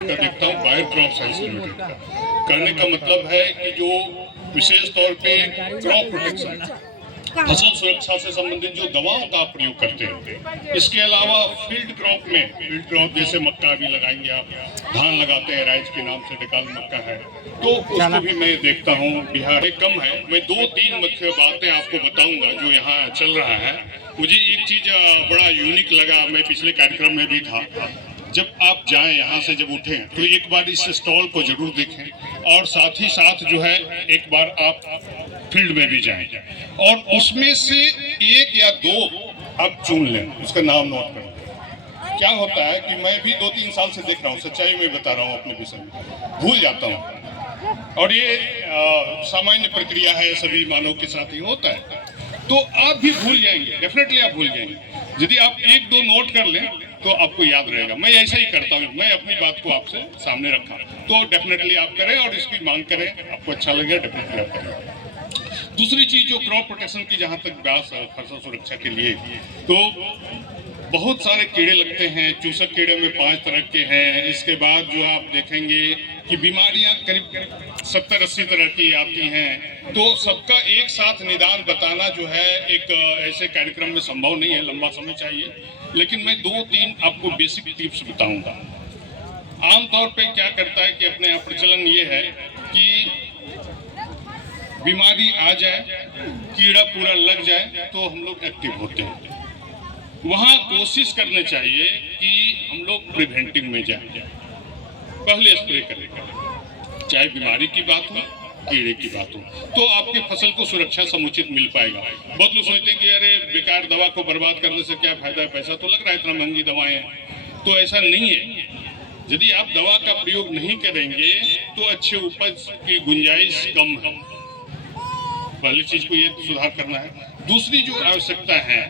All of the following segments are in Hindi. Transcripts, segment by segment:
का देखता हूँ बायर क्रॉप साइंस लिमिटेड का। करने का मतलब है कि जो विशेष तौर पे क्रॉप प्रोटेक्शन, फसल सुरक्षा से संबंधित जो दवाओं का प्रयोग करते हैं, इसके अलावा फील्ड क्रॉप जैसे मक्का भी लगाएंगे आप, धान लगाते हैं, राइस के नाम से डिकाल मक्का है, तो उसको भी मैं देखता हूँ। बिहार में कम है। मैं 2-3 मुख्य बातें आपको बताऊंगा जो यहाँ चल रहा है। मुझे एक चीज बड़ा यूनिक लगा, मैं पिछले कार्यक्रम में भी था। जब आप जाएं यहाँ से, जब उठें तो एक बार इस स्टॉल को जरूर देखें, और साथ ही साथ जो है एक बार आप फील्ड में भी जाएं और उसमें से एक या दो आप चुन लें, उसका नाम नोट करें। क्या होता है कि मैं भी 2-3 साल से देख रहा हूँ, सच्चाई में बता रहा हूँ, अपने विषय में भूल जाता हूँ, और ये सामान्य प्रक्रिया है, सभी मानव के साथ ही होता है। तो आप भी भूल जाएंगे, डेफिनेटली आप भूल जाएंगे। यदि आप 1-2 नोट कर लें तो आपको याद रहेगा। मैं ऐसा ही करता हूँ, मैं अपनी बात को आपसे सामने रखा, तो डेफिनेटली आप करें और इसकी मांग करें, आपको अच्छा लगेगा, डेफिनेटली आप करें। दूसरी चीज जो क्रॉप प्रोटेक्शन की जहाँ तक बात है, फसल सुरक्षा के लिए, तो बहुत सारे कीड़े लगते हैं। चूसक कीड़े में 5 तरह के हैं। इसके बाद जो आप देखेंगे कि बीमारियां करीब 70-80 तरह की आती हैं। तो सबका एक साथ निदान बताना जो है एक ऐसे कार्यक्रम में संभव नहीं है, लंबा समय चाहिए। लेकिन मैं 2-3 आपको बेसिक टिप्स बताऊंगा। आमतौर पे क्या करता है कि अपने यहाँ प्रचलन ये है कि बीमारी आ जाए, कीड़ा पूरा लग जाए तो हम लोग एक्टिव होते हैं। वहाँ कोशिश करनी चाहिए कि हम लोग प्रिवेंटिव में जाएं, पहले स्प्रे करें, चाहे बीमारी की बात हो, कीड़े की बात हो, तो आपके फसल को सुरक्षा समुचित मिल पाएगा। बहुत लोग सोचते हैं कि अरे बेकार दवा को बर्बाद करने से क्या फायदा है, पैसा तो लग रहा है, इतना महंगी दवाएं हैं। तो ऐसा नहीं है। यदि आप दवा का प्रयोग नहीं करेंगे तो अच्छे उपज की गुंजाइश कम है। पहली चीज को ये सुधार करना है। दूसरी जो आवश्यकता है,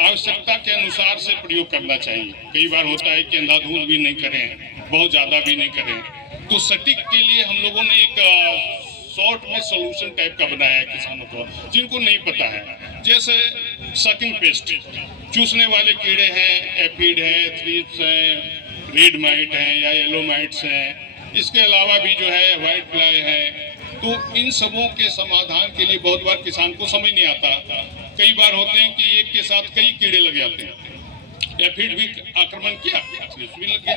आवश्यकता के अनुसार से प्रयोग करना चाहिए। कई बार होता है कि अंधाधुंध भी नहीं करें, बहुत ज्यादा भी नहीं करें। तो सटीक के लिए हम लोगों ने एक शॉर्ट में सोल्यूशन टाइप का बनाया है किसानों को, जिनको नहीं पता है। जैसे सकिंग पेस्ट, चूसने वाले कीड़े हैं, एफिड है, थ्रिप्स हैं, रेड माइट हैं या येलो माइट्स हैं। इसके अलावा भी जो है व्हाइट फ्लाई है। तो इन सबों के समाधान के लिए बहुत बार किसान को समझ नहीं आता। कई बार होते हैं कि एक के साथ कई कीड़े लग जाते हैं। एफिड भी आक्रमण किया, थ्रिप्स भी लग गया,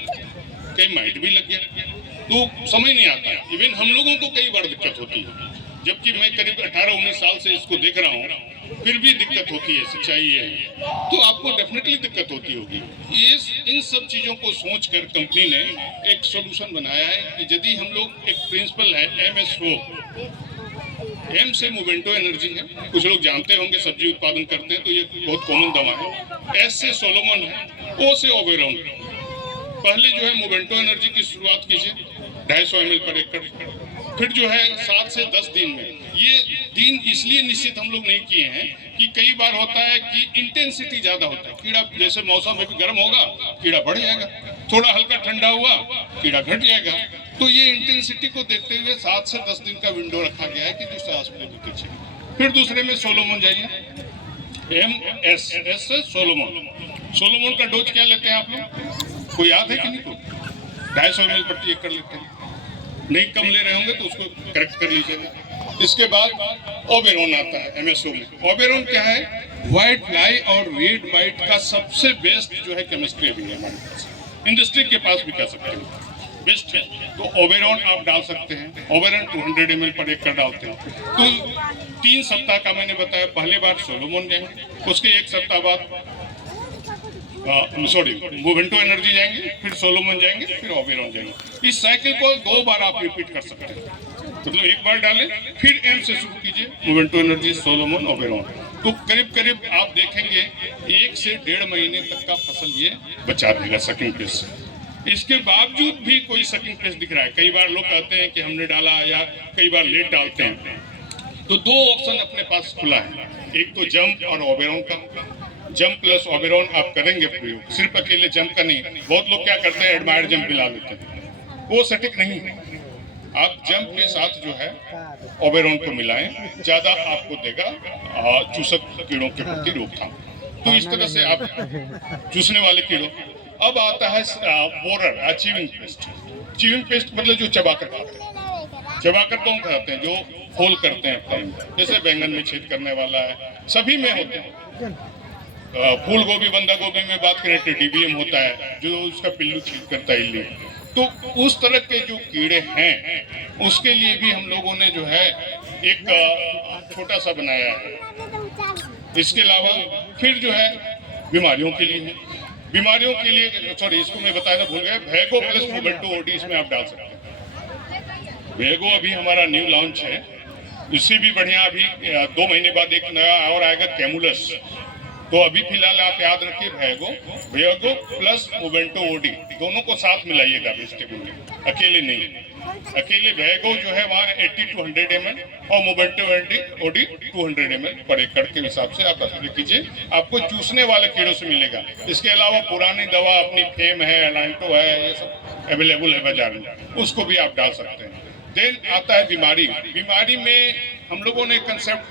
कई माइट भी लग गया, तो समझ नहीं आता। इवन हम लोगों को कई बार दिक्कत होती है, जबकि मैं करीब 18-19 साल से इसको देख रहा हूँ, फिर भी दिक्कत होती है। सच्चाई है, तो आपको डेफिनेटली दिक्कत होती होगी। ये इन सब चीज़ों को सोचकर कंपनी ने एक सोल्यूशन बनाया है कि यदि हम लोग, एक प्रिंसिपल है MSO, एम से मोवेंटो एनर्जी है, कुछ लोग जानते होंगे, सब्जी उत्पादन करते हैं तो ये बहुत कॉमन दवा है। एस से सोलोमन है, ओ से ओबेरॉन। पहले जो है मोवेंटो एनर्जी की शुरुआत कीजिए 250 ml पर एकड़, फिर जो है 7 से 10 दिन में। ये दिन इसलिए निश्चित हम लोग नहीं किए हैं कि कई बार होता है कि इंटेंसिटी ज्यादा होता है। कीड़ा जैसे मौसम में भी गर्म होगा, कीड़ा बढ़ जाएगा, थोड़ा हल्का ठंडा हुआ, कीड़ा घट जाएगा। तो ये इंटेंसिटी को देखते हुए 7 से 10 दिन का विंडो रखा गया है कि दूसरा स्प्रे। फिर दूसरे में सोलोमन जाइए, MS से सोलोमन का डोज क्या लेते हैं आप लोग, कोई याद है कि नहीं? 250 ml प्रति एकड़ लेते हैं। नहीं कम ले रहे होंगे तो उसको करेक्ट कर लीजिएगा। इसके बाद ओबेरॉन आता है MSO में। ओबेरॉन क्या है? व्हाइट फ्लाई और रेड माइट का सबसे बेस्ट जो है केमिस्ट्री भी है हमारे पास, इंडस्ट्री के पास भी कह सकते हैं, बेस्ट है। तो ओबेरॉन आप डाल सकते हैं। ओबेरॉन 200 ml पर एकड़ डालते हैं। तो 3 सप्ताह का मैंने बताया, पहले बार सोलोमन जाएंगे, उसके 1 सप्ताह बाद मोवेंटो एनर्जी जाएंगे, फिर सोलोमन जाएंगे, फिर ओबेरॉन जाएंगे। इस साइकिल को 2 बार आप रिपीट कर सकते हैं। मतलब एक बार डालें, फिर M से शुरू कीजिए, मोवेंटो एनर्जी, सोलोमन, ओबेरॉन। तो करीब करीब आप देखेंगे 1 से 1.5 महीने तक का फसल ये बचा देगा सकिंग पेस्ट से। इसके बावजूद भी कोई सकिंग पेस्ट दिख रहा है। कई बार लोग कहते हैं कि हमने डाला, या कई बार लेट डालते हैं। तो 2 ऑप्शन अपने पास खुला है, एक तो जंप और ओबेरॉन का। जंप प्लस ओबेरॉन आप करेंगे प्रयोग, सिर्फ अकेले जंप का नहीं। बहुत लोग क्या करते हैं, एडमायर जंप मिला देते हैं, वो सटीक नहीं है। आप जंप के साथ जो है ओबेरॉन को मिलाएं, ज्यादा आपको देगा चूसक कीड़ों के प्रति रोकथाम। तो इस तरह से आप चूसने वाले कीड़ों, अब आता है borer chewing paste. Chewing paste मतलब जो चबाकर खाते हैं। चबाकर कौन खाते हैं? जो होल करते हैं फल में, जैसे बैंगन में छेद करने वाला है, सभी में होते हैं। फूल गोभी बंधा गोभी में बात करें टेडिबियम होता है जो उसका पिल्लू छील करता है इल्ली। तो उस तरह के जो कीड़े हैं उसके लिए भी हम लोगों ने जो है एक छोटा सा बनाया है। इसके अलावा फिर जो है बीमारियों के लिए बीमारियों के लिए सॉरी इसको मैं बताना भूल गया, भैगो प्लस मोबेल्टो ओडी इसमें आप डाल सकते हैं। भैगो अभी हमारा न्यू लॉन्च है, इससे भी बढ़िया अभी 2 महीने बाद एक नया और आएगा कैमुलस। तो अभी फिलहाल आप याद रखिए भैगो प्लस मोबेल्टो ओडी दोनों को साथ मिलाइएगा वेजिटेबल में, अकेले नहीं। अकेले भैगो जो है वहाँ 80 to 100 ml और मोबेल्टो ओडी 200 ml पर एकड़ के हिसाब से आप स्प्रे कीजिए, आपको चूसने वाले कीड़ों से मिलेगा। इसके अलावा पुरानी दवा अपनी फेम है, एलांटो है, ये सब अवेलेबल है बाजार में, उसको भी आप डाल सकते हैं। देन आता है बीमारी। बीमारी में हम लोगों ने कंसेप्ट